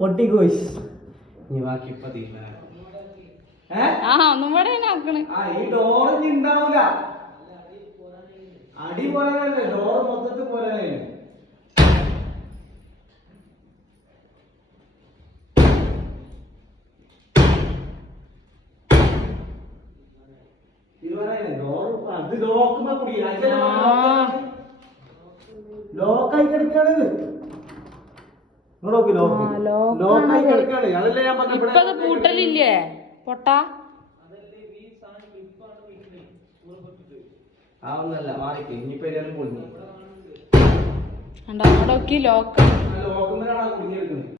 പൊട്ടി കോശ് നീ ബാക്കി ഇപ്പൊ ഒന്നും കൂടെ ഈ ഡോറ് ഉണ്ടാവൂല. അടി പോരാനല്ലേ, ഡോറ് മൊത്തത്തിൽ പോരാനേ. അത് ലോക്കുമ്പോ ലോക്കായി കിടക്കാണ്. ഇപ്പത് പൂട്ടലില്ലേ പൊട്ടാ? ആവുന്നല്ല മാറിക്ക്. ഇനിയിപ്പോ ഏതായാലും പൊളിഞ്ഞു. ലോക്ക് ലോക്കുമ്പോഴാണ് കുടുങ്ങിയെടുക്കുന്നത്.